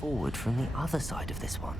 forward from the other side of this one?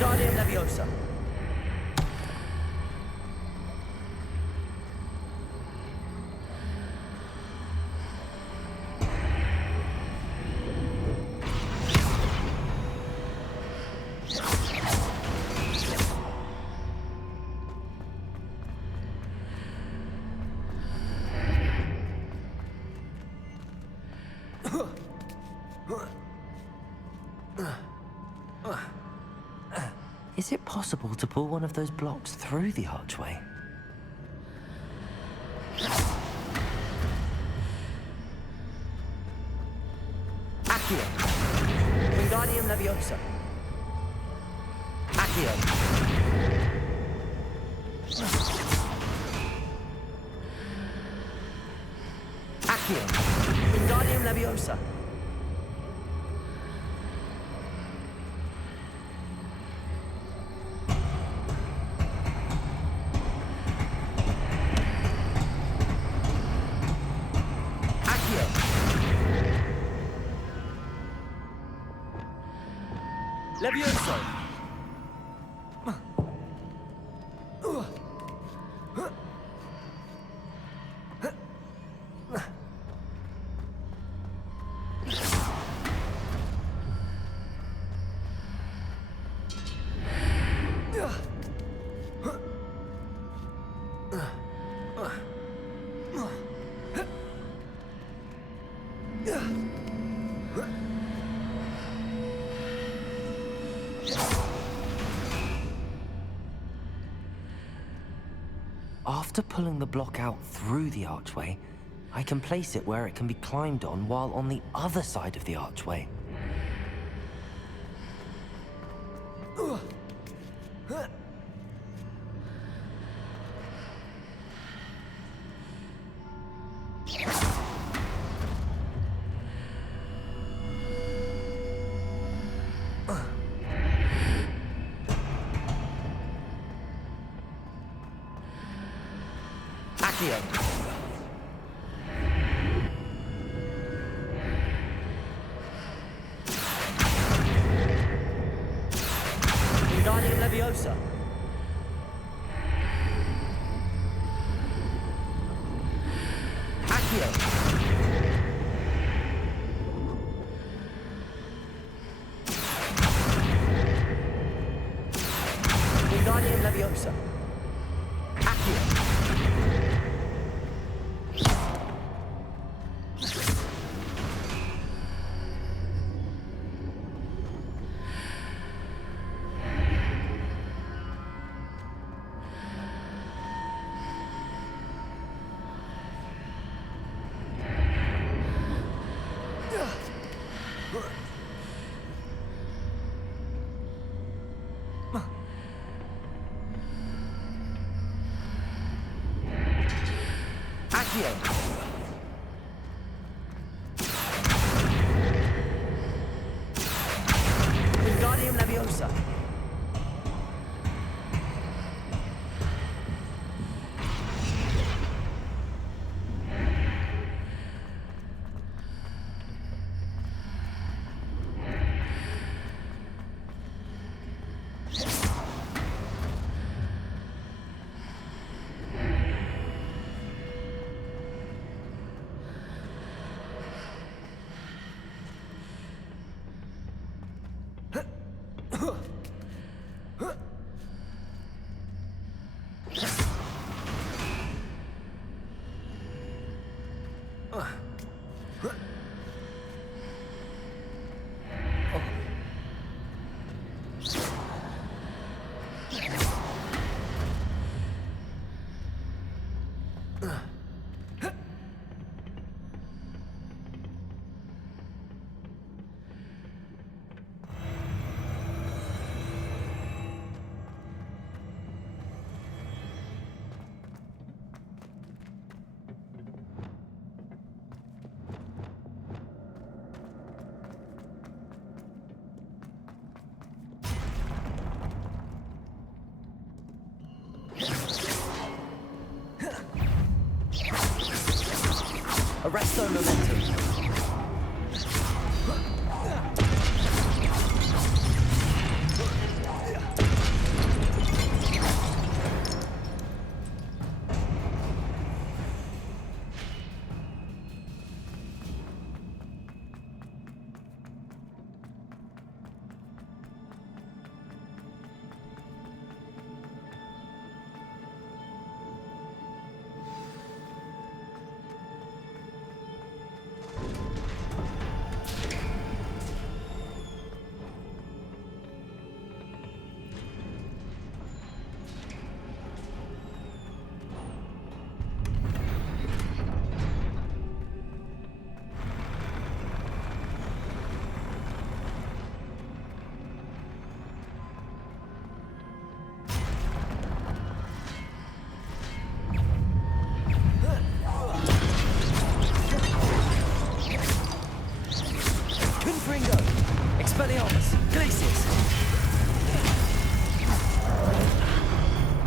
Wingardium Leviosa. Is it possible to pull one of those blocks through the archway? Accio. Wingardium Leviosa. Accio. Accio. Wingardium Leviosa. Levioso! After pulling the block out through the archway, I can place it where it can be climbed on while on the other side of the archway. Wingardium Leviosa. Accio. Wingardium Leviosa. Accio. Accio. Wingardium Leviosa. Arresto momentum. Expelliarmus! Glacius!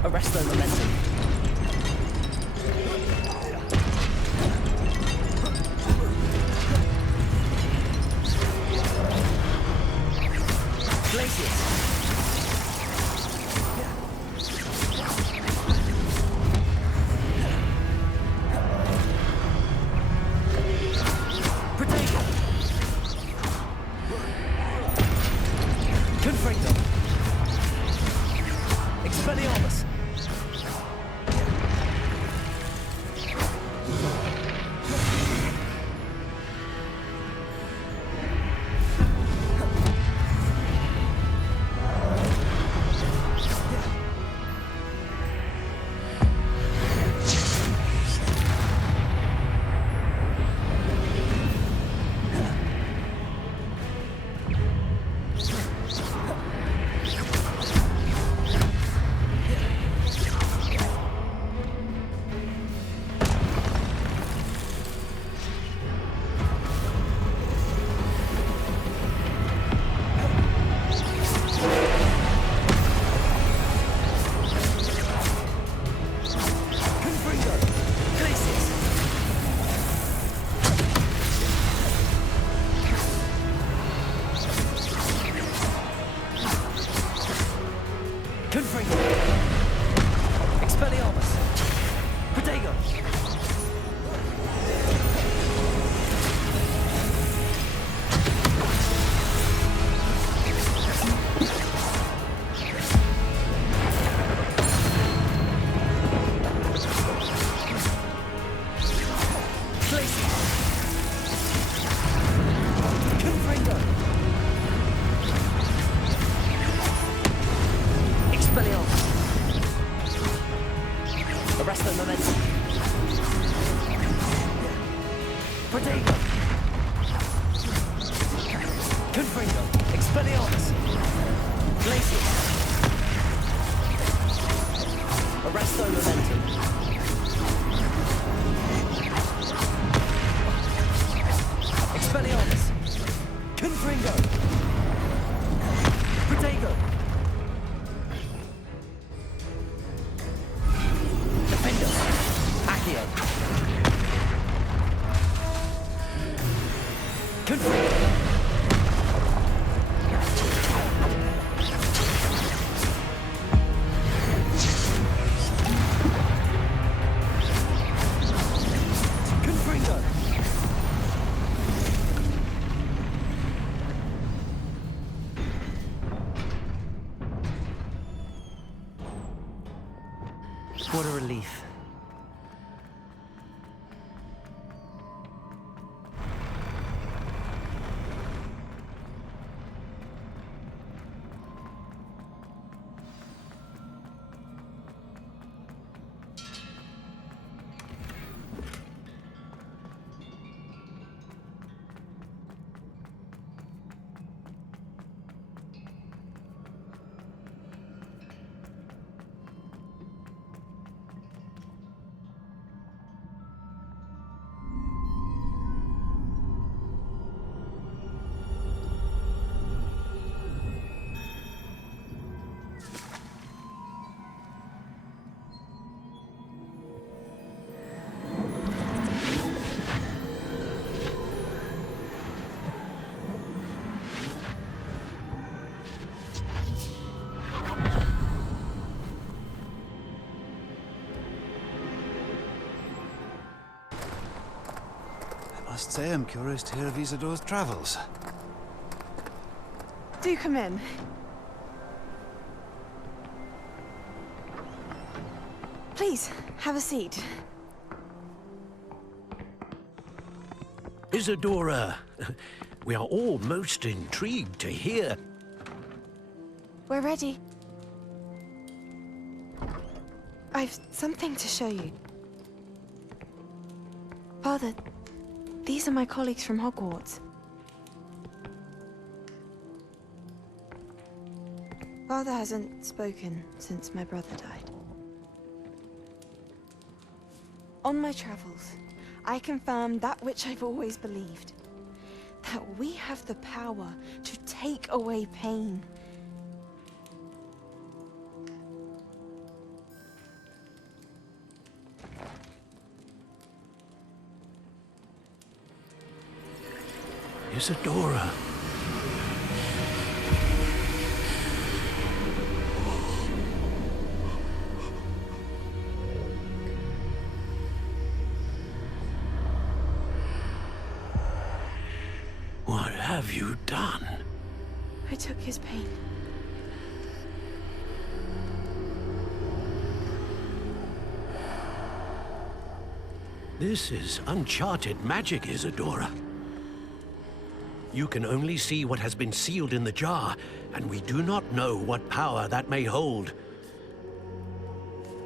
Arresto momentum. Glacius! Expelliarmus! Expelliarmus! Protego! Arresto momentum. Protego! Confringo! Expelliarmus! Glacius! Arresto momentum. Expelliarmus! Confringo! Protego! What a relief. must say I'm curious to hear of Isadore's travels. Do come in. Please, have a seat. Isadora, we are all most intrigued to hear. We're ready. I've something to show you. Father, these are my colleagues from Hogwarts. Father hasn't spoken since my brother died. On my travels, I confirmed that which I've always believed. That we have the power to take away pain. Isadora. What have you done? I took his pain. This is uncharted magic, Isadora. You can only see what has been sealed in the jar, and we do not know what power that may hold.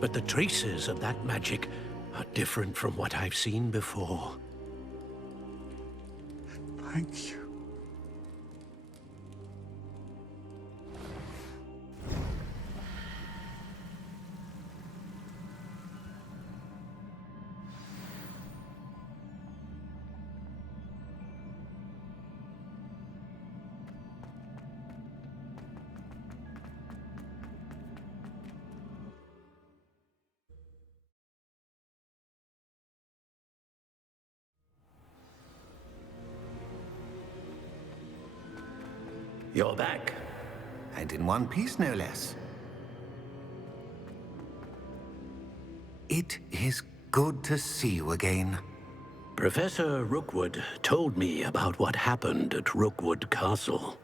But the traces of that magic are different from what I've seen before. Thank you. You're back. And in one piece, no less. It is good to see you again. Professor Rookwood told me about what happened at Rookwood Castle.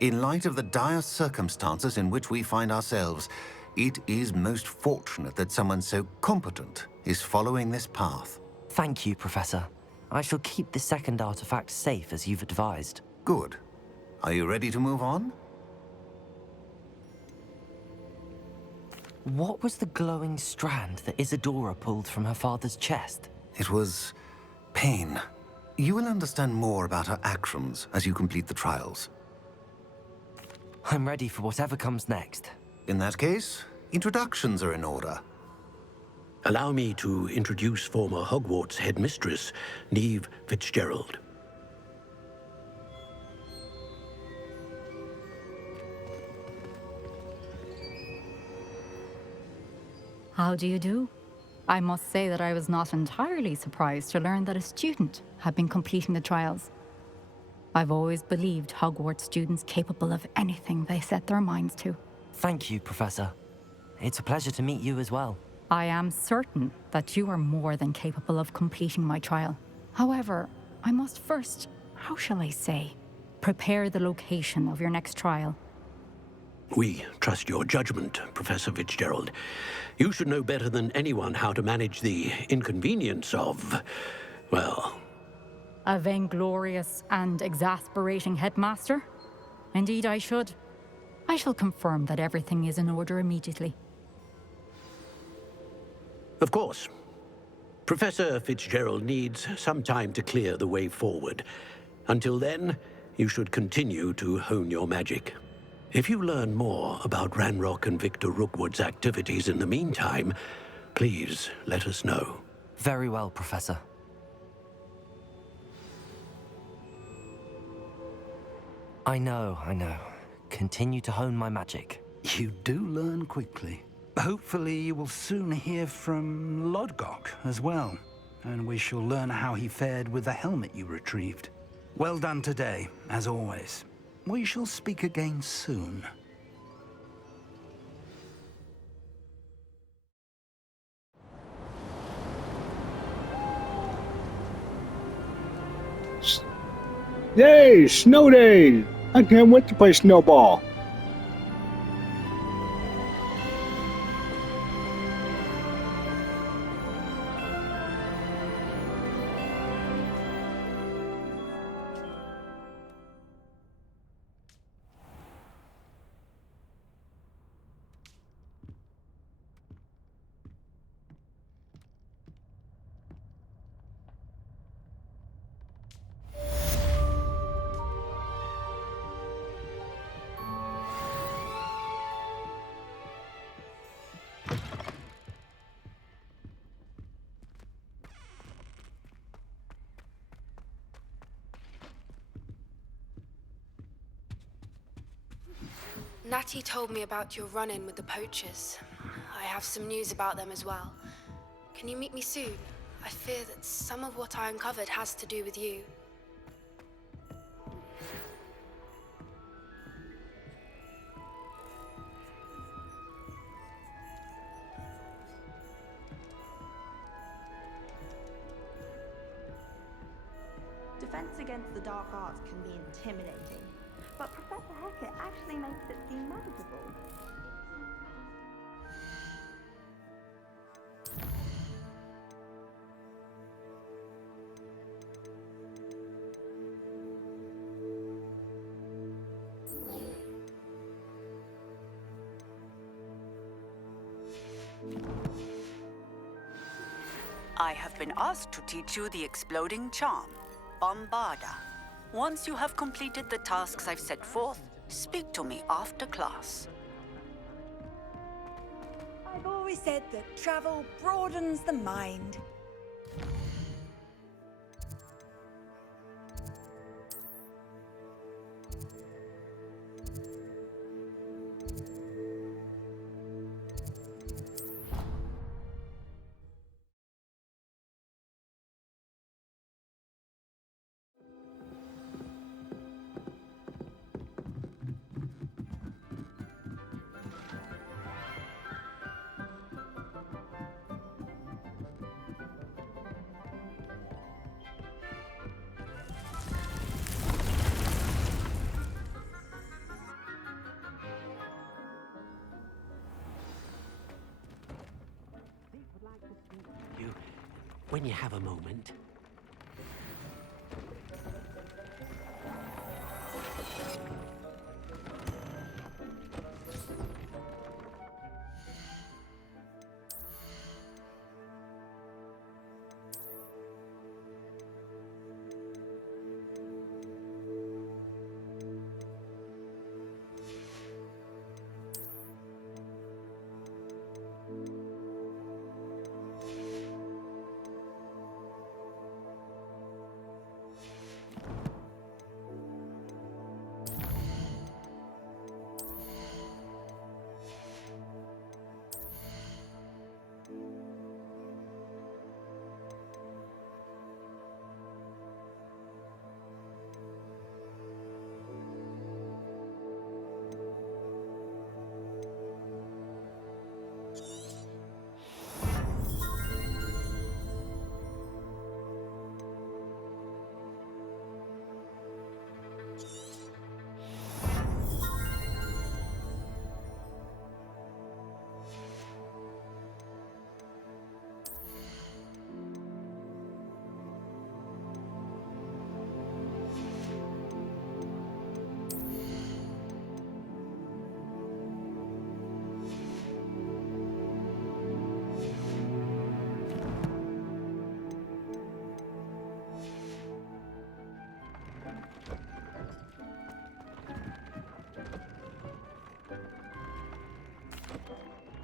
In light of the dire circumstances in which we find ourselves, it is most fortunate that someone so competent is following this path. Thank you, Professor. I shall keep the second artifact safe as you've advised. Good. Are you ready to move on? What was the glowing strand that Isadora pulled from her father's chest? It was pain. You will understand more about her actions as you complete the trials. I'm ready for whatever comes next. In that case, introductions are in order. Allow me to introduce former Hogwarts headmistress, Neve Fitzgerald. How do you do? I must say that I was not entirely surprised to learn that a student had been completing the trials. I've always believed Hogwarts students capable of anything they set their minds to. Thank you, Professor. It's a pleasure to meet you as well. I am certain that you are more than capable of completing my trial. However, I must first, how shall I say, prepare the location of your next trial. We trust your judgment, Professor Fitzgerald. You should know better than anyone how to manage the inconvenience of, well... A vainglorious and exasperating headmaster? Indeed I should. I shall confirm that everything is in order immediately. Of course. Professor Fitzgerald needs some time to clear the way forward. Until then, you should continue to hone your magic. If you learn more about Ranrock and Victor Rookwood's activities in the meantime, please let us know. Very well, Professor. I know. Continue to hone my magic. You do learn quickly. Hopefully you will soon hear from Lodgok as well, and we shall learn how he fared with the helmet you retrieved. Well done today, as always. We shall speak again soon. Yay, snow days! I can't wait to play snowball. Natty told me about your run-in with the poachers. I have some news about them as well. Can you meet me soon? I fear that some of what I uncovered has to do with you. Defense against the dark arts can be intimidating, but Professor Hecat actually makes it seem manageable. I have been asked to teach you the exploding charm, Bombarda. Once you have completed the tasks I've set forth, speak to me after class. I've always said that travel broadens the mind. You, when you have a moment.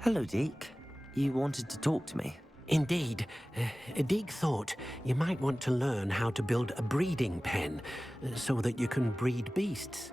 Hello, Deke. You wanted to talk to me? Indeed. Deek thought you might want to learn how to build a breeding pen so that you can breed beasts.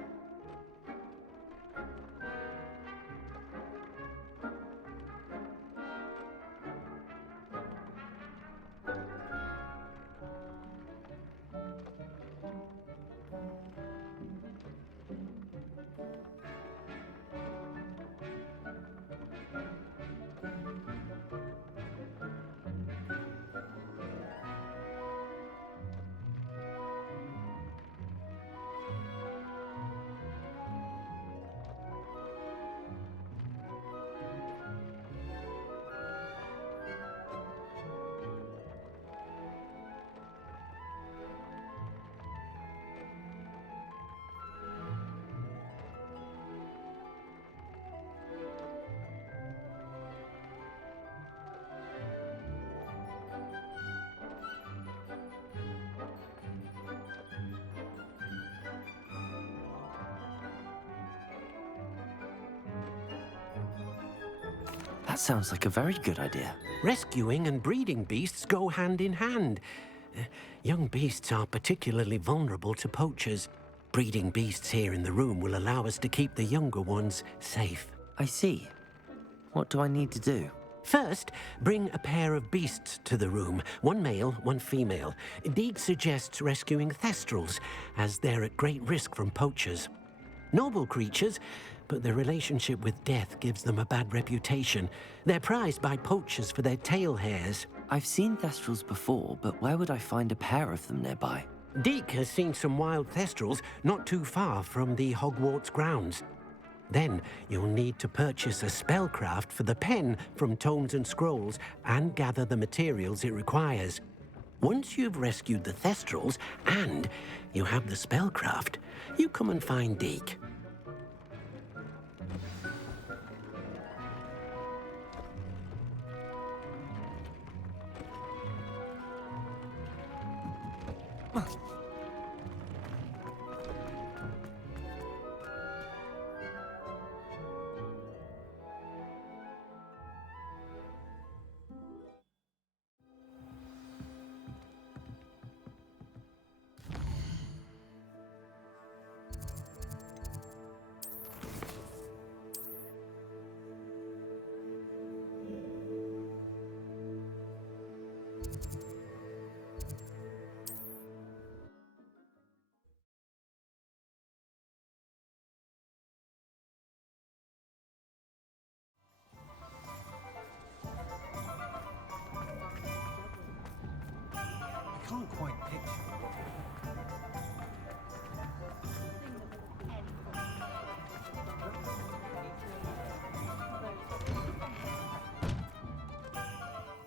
That sounds like a very good idea. Rescuing and breeding beasts go hand in hand. Young beasts are particularly vulnerable to poachers. Breeding beasts here in the room will allow us to keep the younger ones safe. I see. What do I need to do? First, bring a pair of beasts to the room. One male, one female. Deed suggests rescuing thestrals, as they're at great risk from poachers. Noble creatures, but their relationship with death gives them a bad reputation. They're prized by poachers for their tail hairs. I've seen thestrals before, but where would I find a pair of them nearby? Deke has seen some wild thestrals not too far from the Hogwarts grounds. Then you'll need to purchase a spellcraft for the pen from Tomes and Scrolls and gather the materials it requires. Once you've rescued the thestrals and you have the spellcraft, you come and find Deke. I can't quite picture.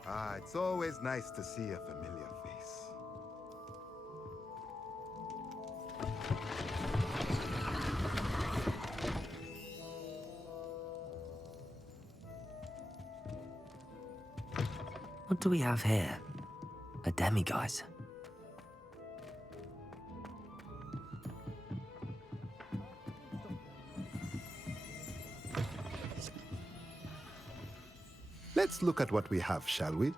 Ah, it's always nice to see a familiar face. What do we have here? A demiguise. Let's look at what we have, shall we?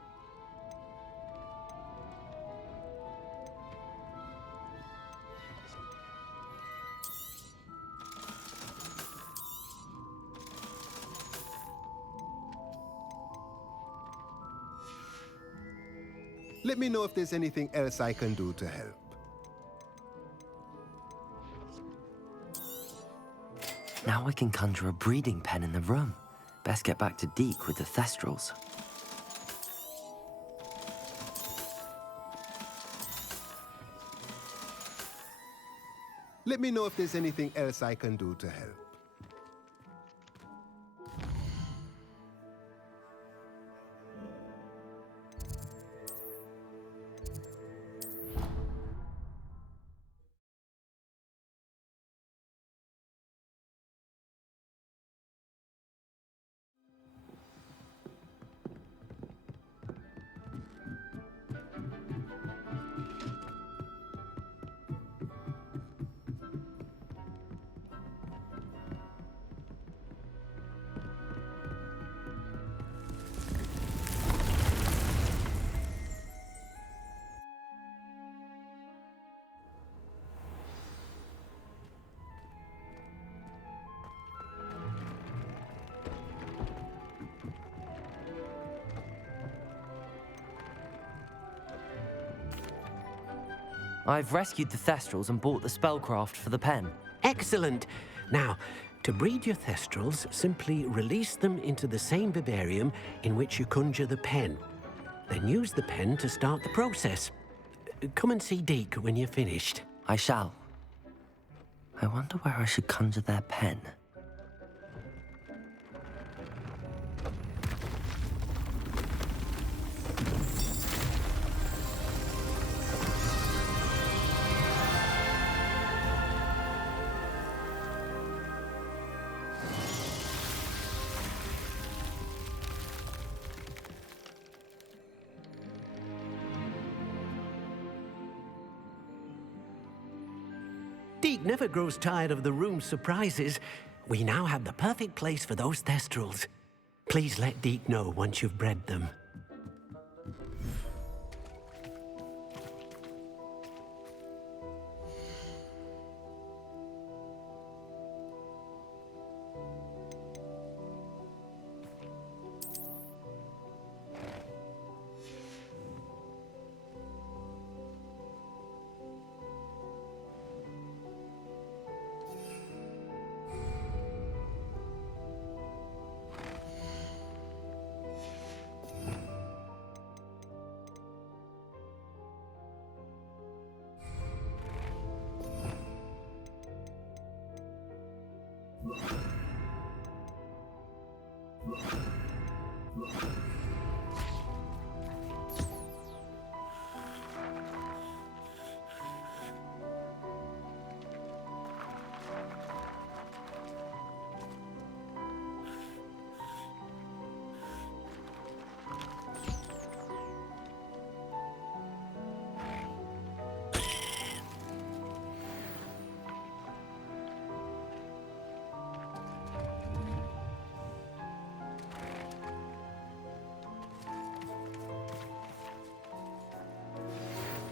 Let me know if there's anything else I can do to help. Now I can conjure a breeding pen in the room. Best get back to Deke with the thestrals. Let me know if there's anything else I can do to help. I've rescued the thestrals and bought the spellcraft for the pen. Excellent! Now, to breed your thestrals, simply release them into the same vivarium in which you conjure the pen. Then use the pen to start the process. Come and see Deke when you're finished. I shall. I wonder where I should conjure their pen. Deke never grows tired of the room's surprises. We now have the perfect place for those thestrals. Please let Deke know once you've bred them.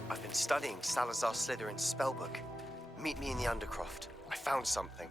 I've been studying Salazar Slytherin's spellbook. Meet me in the Undercroft. I found something.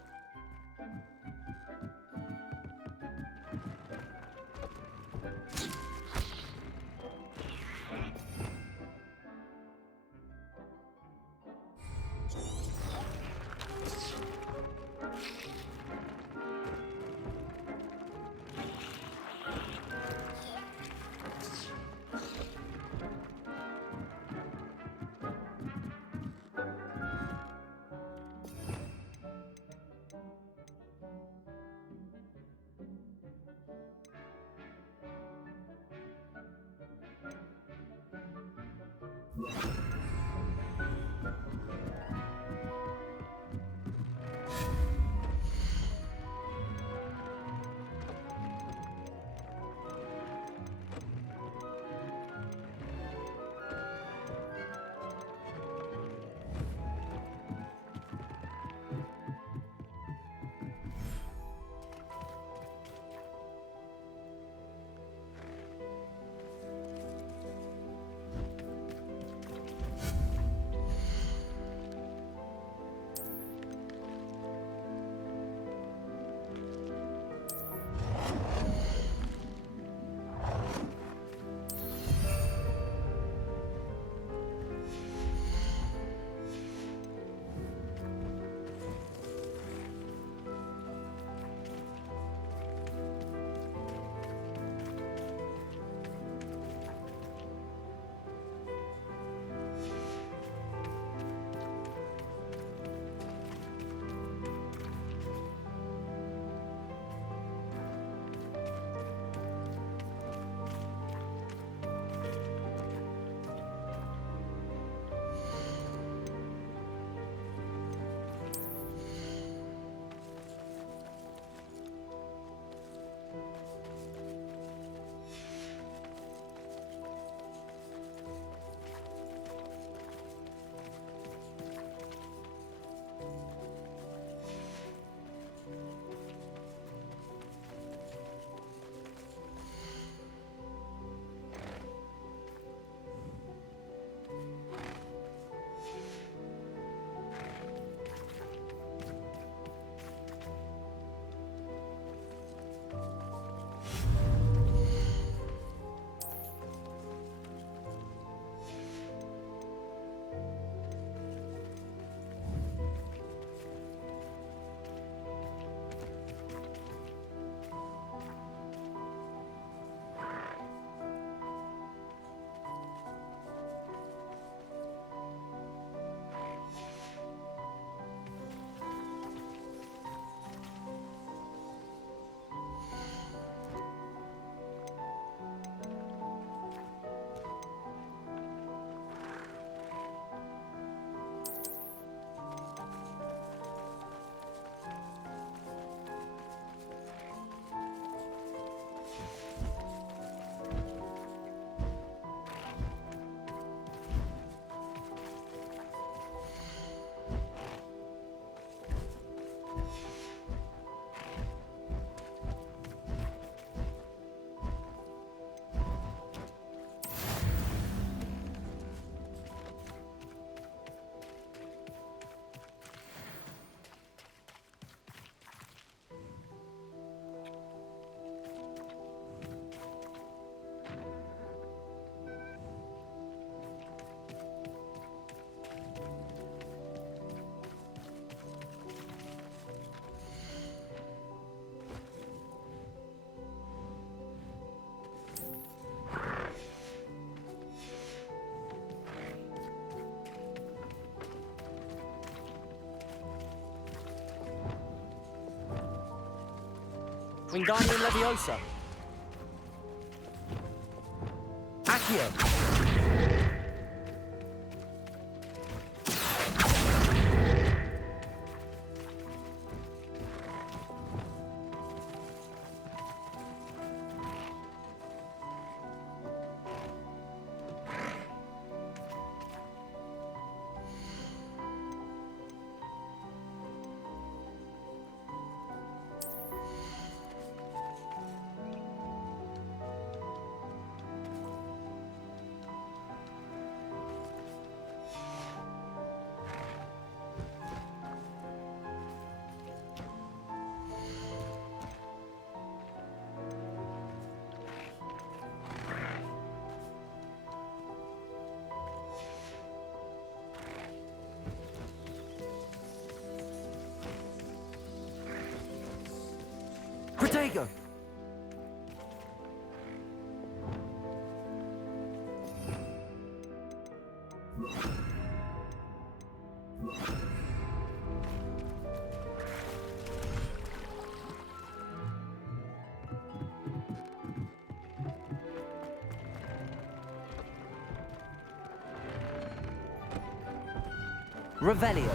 Wingardium Leviosa. Accio. Protego! Revelio.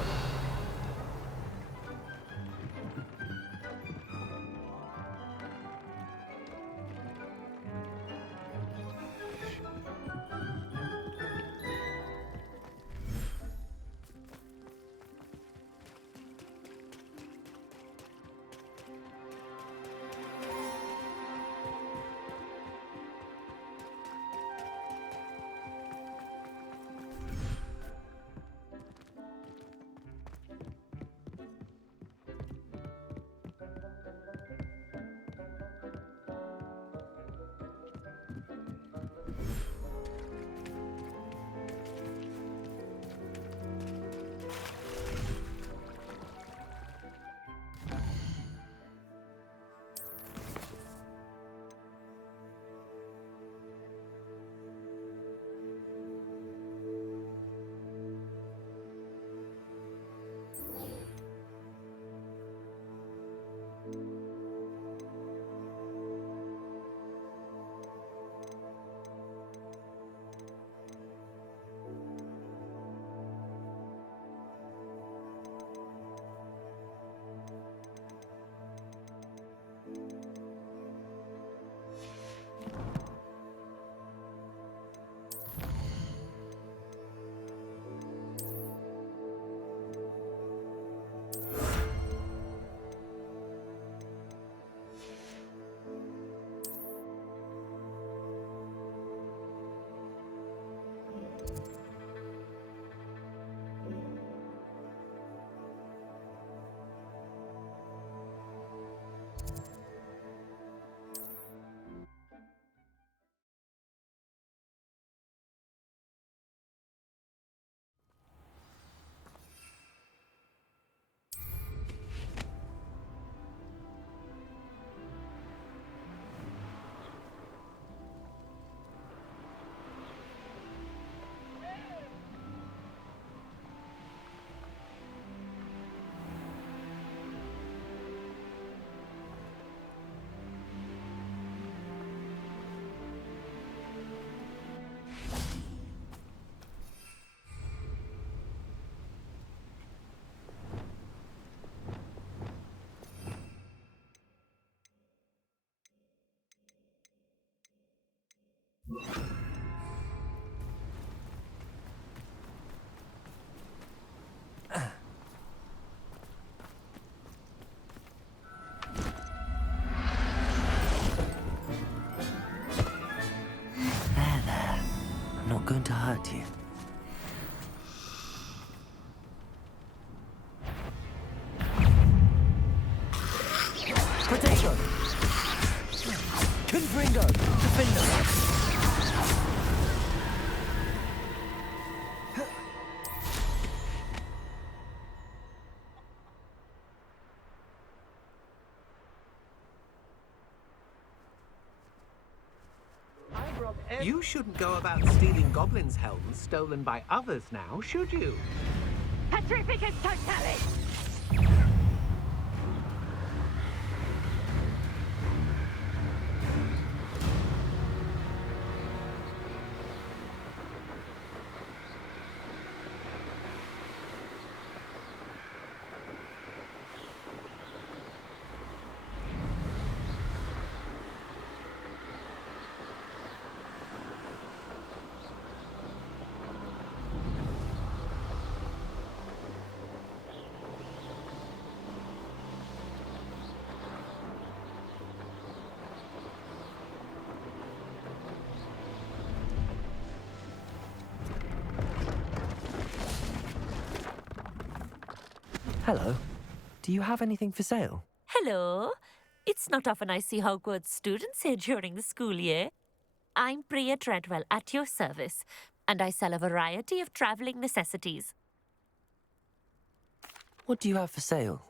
Not going to hurt you. Protego. Confringo. Defender. You shouldn't go about stealing goblins' helms stolen by others now, should you? Petrificus Totalis! Hello. Do you have anything for sale? Hello. It's not often I see Hogwarts students here during the school year. I'm Priya Treadwell, at your service, and I sell a variety of traveling necessities. What do you have for sale?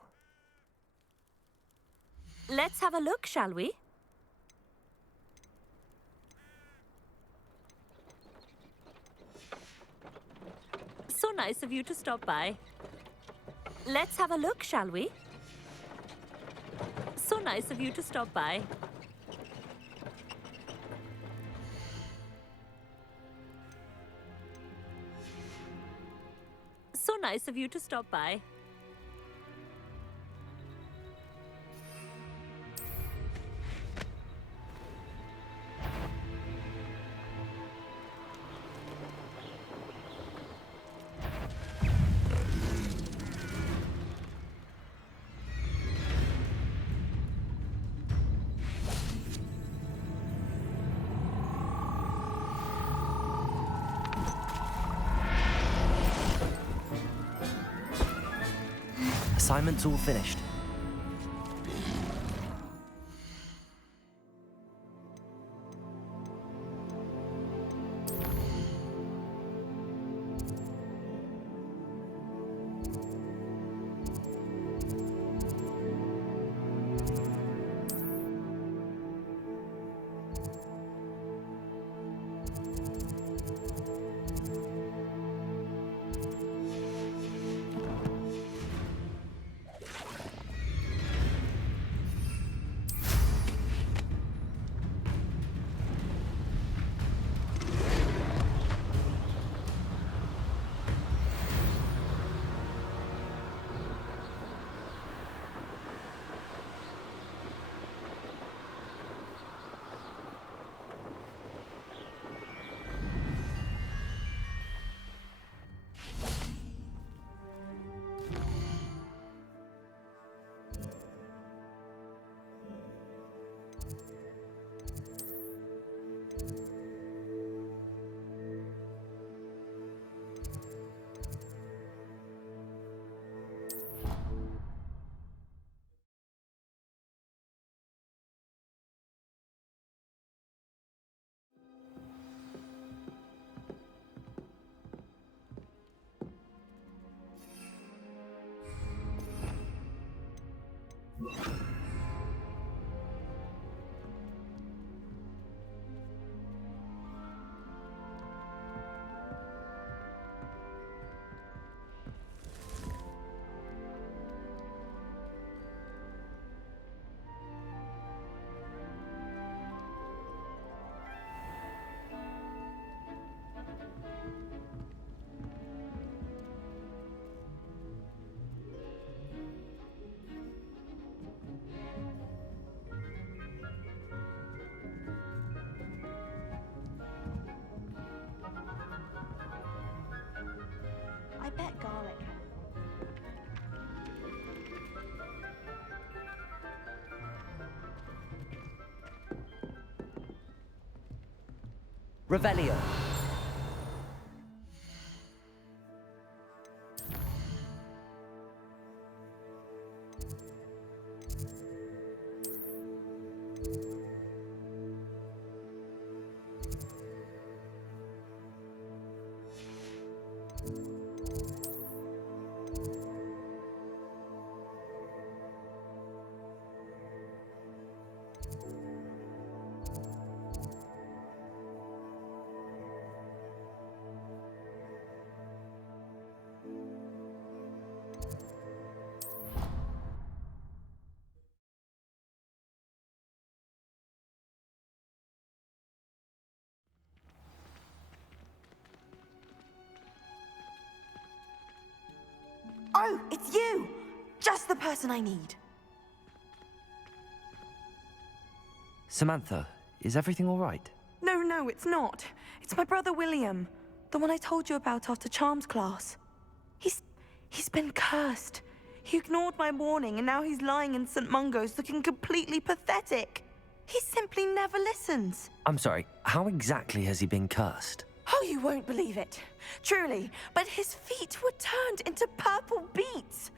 Let's have a look, shall we? So nice of you to stop by. Let's have a look, shall we? So nice of you to stop by. So nice of you to stop by. Assignment's all finished. I bet garlic has. Revelio. Oh, it's you! Just the person I need. Samantha, is everything all right? No, it's not. It's my brother William. The one I told you about after Charms class. He's been cursed. He ignored my warning and now he's lying in St. Mungo's looking completely pathetic. He simply never listens. I'm sorry, how exactly has he been cursed? Oh, you won't believe it. Truly, but his feet were turned into purple beets.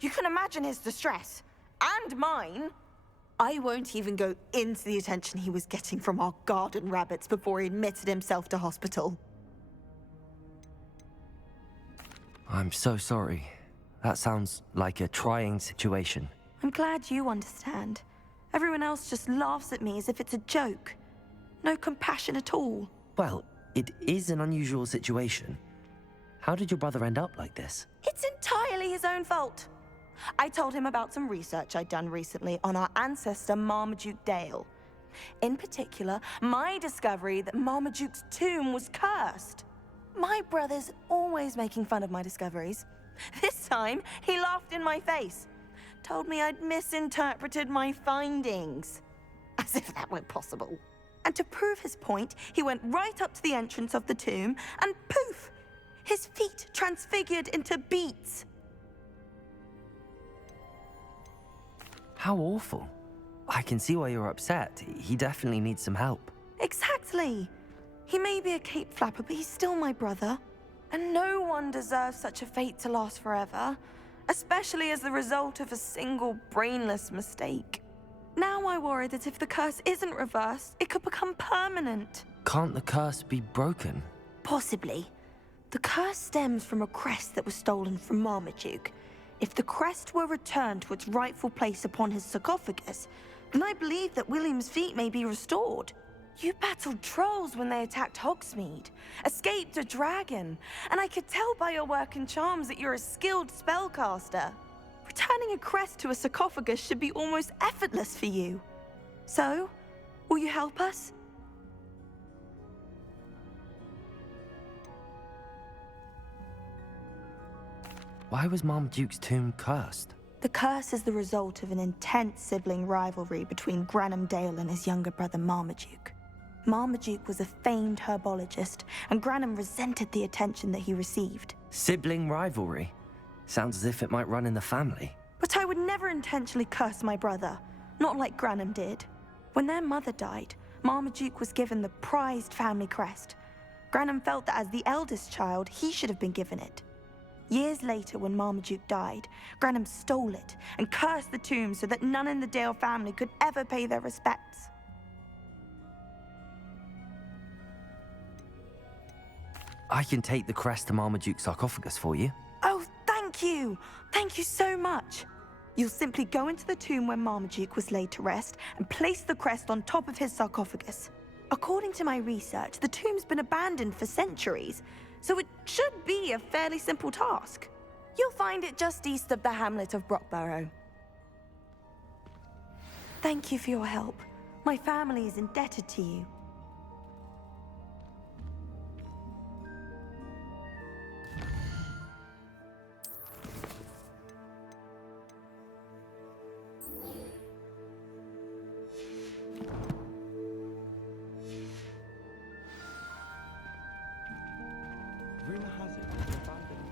You can imagine his distress. And mine. I won't even go into the attention he was getting from our garden rabbits before he admitted himself to hospital. I'm so sorry. That sounds like a trying situation. I'm glad you understand. Everyone else just laughs at me as if it's a joke. No compassion at all. Well, it is an unusual situation. How did your brother end up like this? It's entirely his own fault. I told him about some research I'd done recently on our ancestor Marmaduke Dale. In particular, my discovery that Marmaduke's tomb was cursed. My brother's always making fun of my discoveries. This time, he laughed in my face. Told me I'd misinterpreted my findings. As if that weren't possible. And to prove his point, he went right up to the entrance of the tomb and poof! His feet transfigured into beets. How awful. I can see why you're upset. He definitely needs some help. Exactly. He may be a cape flapper, but he's still my brother. And no one deserves such a fate to last forever, especially as the result of a single brainless mistake. Now I worry that if the curse isn't reversed, it could become permanent. Can't the curse be broken? Possibly. The curse stems from a crest that was stolen from Marmaduke. If the crest were returned to its rightful place upon his sarcophagus, then I believe that William's feet may be restored. You battled trolls when they attacked Hogsmeade, escaped a dragon, and I could tell by your work and charms that you're a skilled spellcaster. Returning a crest to a sarcophagus should be almost effortless for you. So, will you help us? Why was Marmaduke's tomb cursed? The curse is the result of an intense sibling rivalry between Granham Dale and his younger brother Marmaduke. Marmaduke was a famed herbologist, and Granham resented the attention that he received. Sibling rivalry? Sounds as if it might run in the family. But I would never intentionally curse my brother, not like Granham did. When their mother died, Marmaduke was given the prized family crest. Granham felt that as the eldest child, he should have been given it. Years later, when Marmaduke died, Granham stole it and cursed the tomb so that none in the Dale family could ever pay their respects. I can take the crest to Marmaduke's sarcophagus for you. Oh, thank you! Thank you so much! You'll simply go into the tomb where Marmaduke was laid to rest and place the crest on top of his sarcophagus. According to my research, the tomb's been abandoned for centuries, so it should be a fairly simple task. You'll find it just east of the hamlet of Brockborough. Thank you for your help. My family is indebted to you. Rumor has it it's abandoned.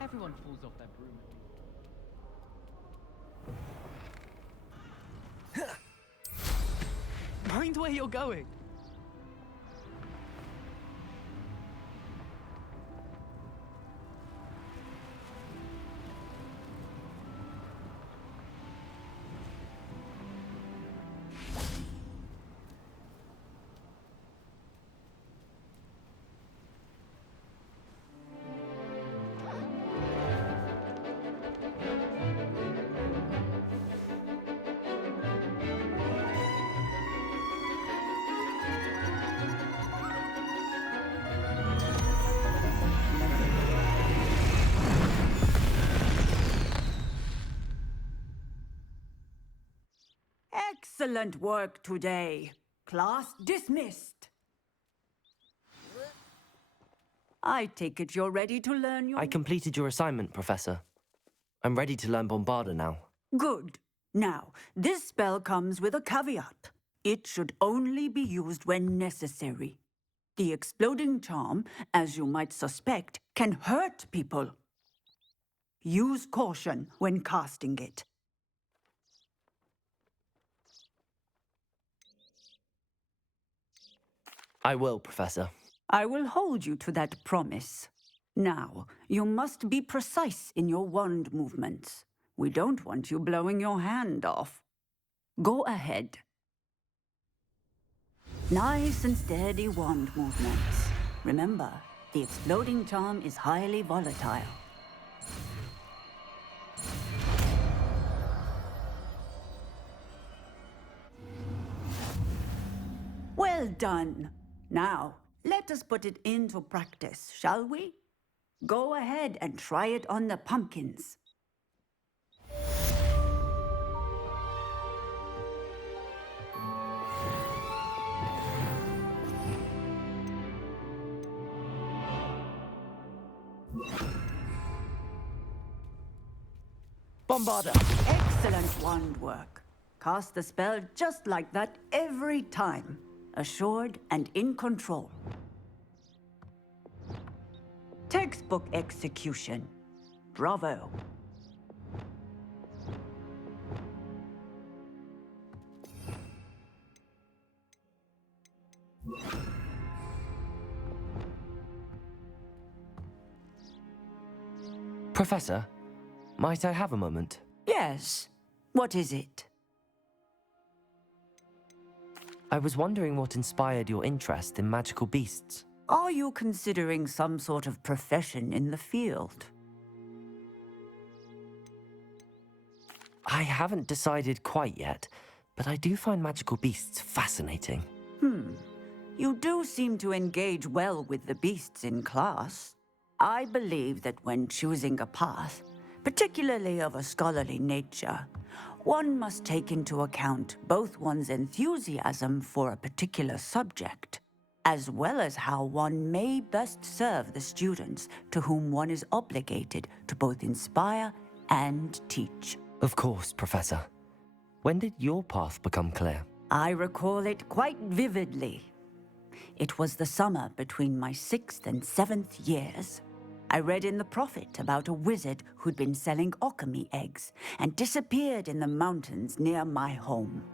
Everyone falls off their broom. Mind where you're going. Excellent work today. Class dismissed. I take it you're ready to learn your... I completed your assignment, Professor. I'm ready to learn Bombarda now. Good. Now, this spell comes with a caveat. It should only be used when necessary. The exploding charm, as you might suspect, can hurt people. Use caution when casting it. I will, Professor. I will hold you to that promise. Now, you must be precise in your wand movements. We don't want you blowing your hand off. Go ahead. Nice and steady wand movements. Remember, the exploding charm is highly volatile. Well done. Now, let us put it into practice, shall we? Go ahead and try it on the pumpkins. Bombarda! Excellent wand work. Cast the spell just like that every time. Assured and in control. Textbook execution. Bravo. Professor, might I have a moment? Yes. What is it? I was wondering what inspired your interest in magical beasts. Are you considering some sort of profession in the field? I haven't decided quite yet, but I do find magical beasts fascinating. You do seem to engage well with the beasts in class. I believe that when choosing a path, particularly of a scholarly nature, one must take into account both one's enthusiasm for a particular subject, as well as how one may best serve the students to whom one is obligated to both inspire and teach. Of course, Professor. When did your path become clear? I recall it quite vividly. It was the summer between my 6th and 7th years. I read in the Prophet about a wizard who'd been selling alchemy eggs and disappeared in the mountains near my home.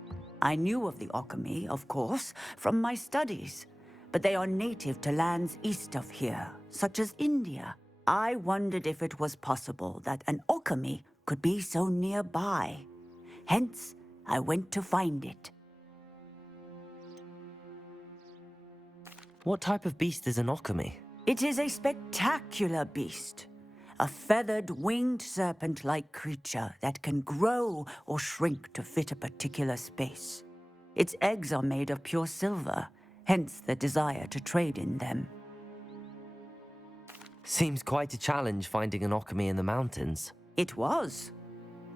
I knew of the alchemy, of course, from my studies, but they are native to lands east of here, such as India. I wondered if it was possible that an alchemy could be so nearby. Hence, I went to find it. What type of beast is an alchemy? It is a spectacular beast. A feathered, winged serpent-like creature that can grow or shrink to fit a particular space. Its eggs are made of pure silver, hence the desire to trade in them. Seems quite a challenge finding an alchemy in the mountains. It was.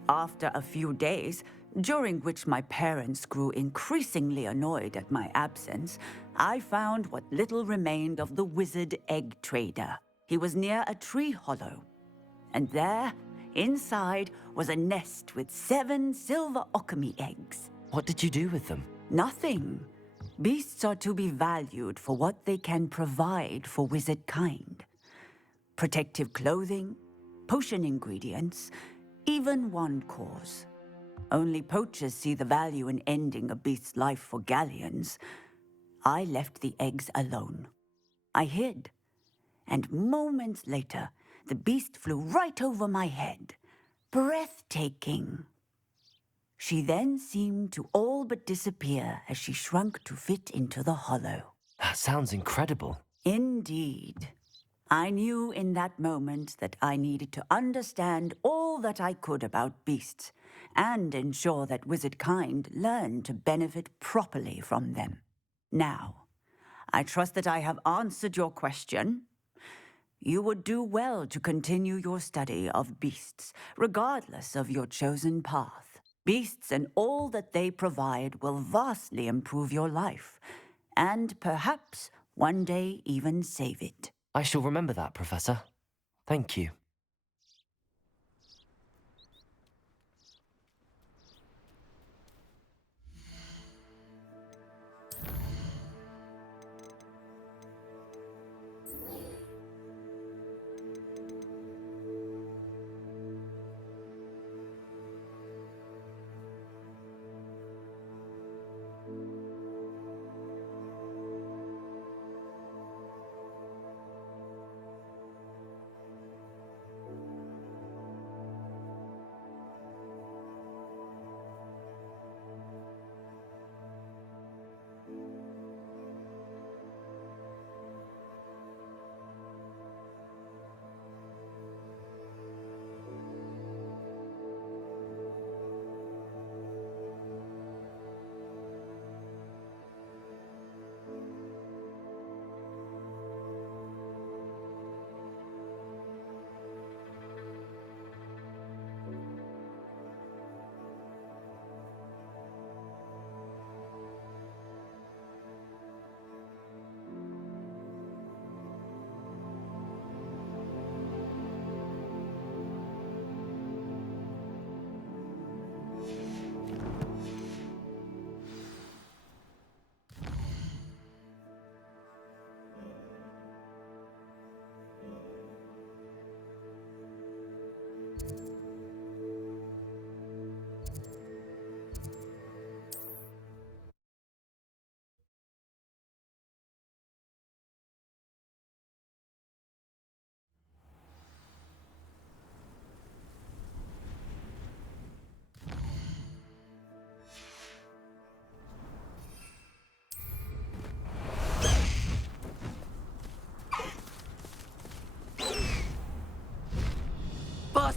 After a few days, during which my parents grew increasingly annoyed at my absence, I found what little remained of the wizard egg trader. He was near a tree hollow. And there, inside, was a nest with 7 silver alchemy eggs. What did you do with them? Nothing. Beasts are to be valued for what they can provide for wizard kind. Protective clothing, potion ingredients, even wand cores. Only poachers see the value in ending a beast's life for galleons. I left the eggs alone. I hid, and moments later, the beast flew right over my head. Breathtaking. She then seemed to all but disappear as she shrunk to fit into the hollow. That sounds incredible. Indeed. I knew in that moment that I needed to understand all that I could about beasts and ensure that wizard kind learned to benefit properly from them. Now, I trust that I have answered your question. You would do well to continue your study of beasts, regardless of your chosen path. Beasts and all that they provide will vastly improve your life, and perhaps one day even save it. I shall remember that, Professor. Thank you.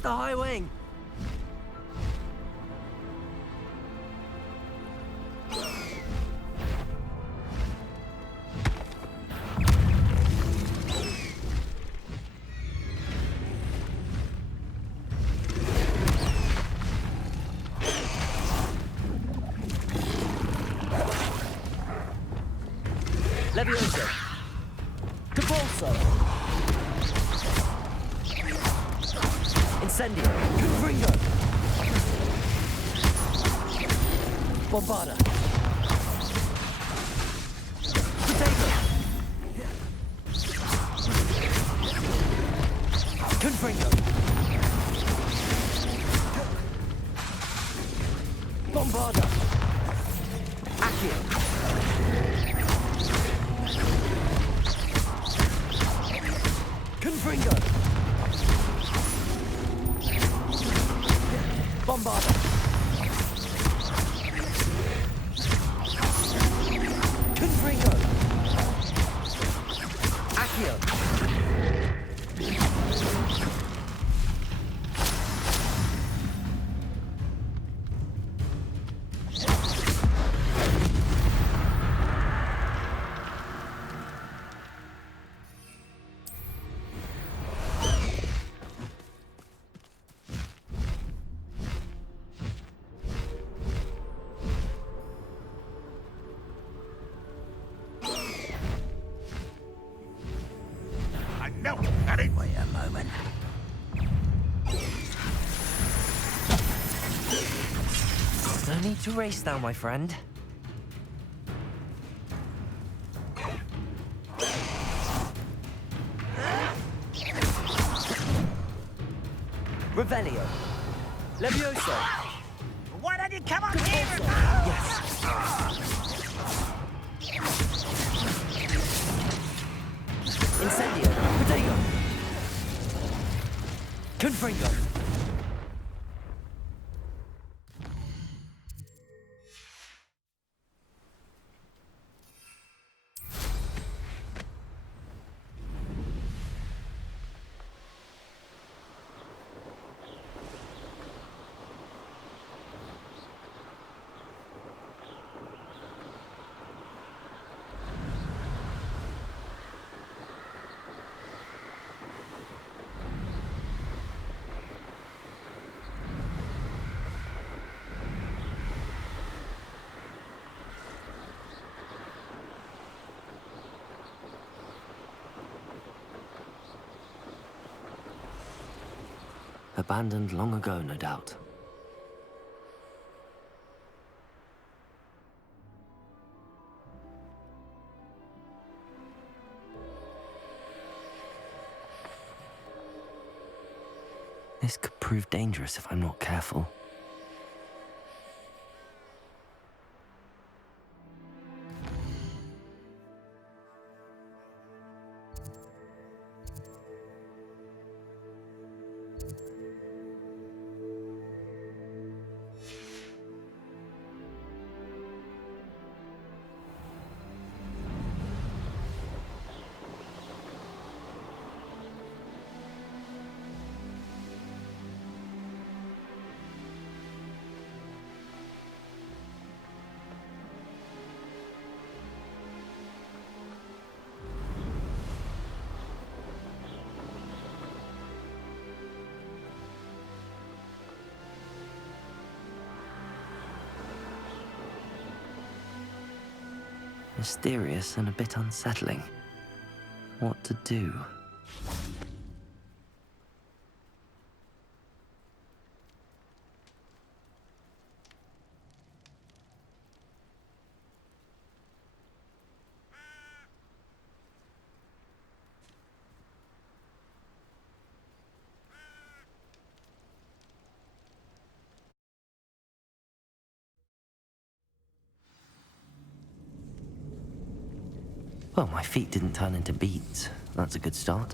the high wing! Levioso. Capulso. Incendio. Confringo. Bombarda. Potato. Confringo. Bombarda. Accio. Confringo. Bombarda. Confringo. Accio. No, that ain't. Wait a moment. No need to race now, my friend. Revelio. Levioso. Why don't you come on here? Yes. Incendio. Potato. Confringo. Abandoned long ago, no doubt. This could prove dangerous if I'm not careful. Mysterious and a bit unsettling. What to do? Well, my feet didn't turn into beets. That's a good start.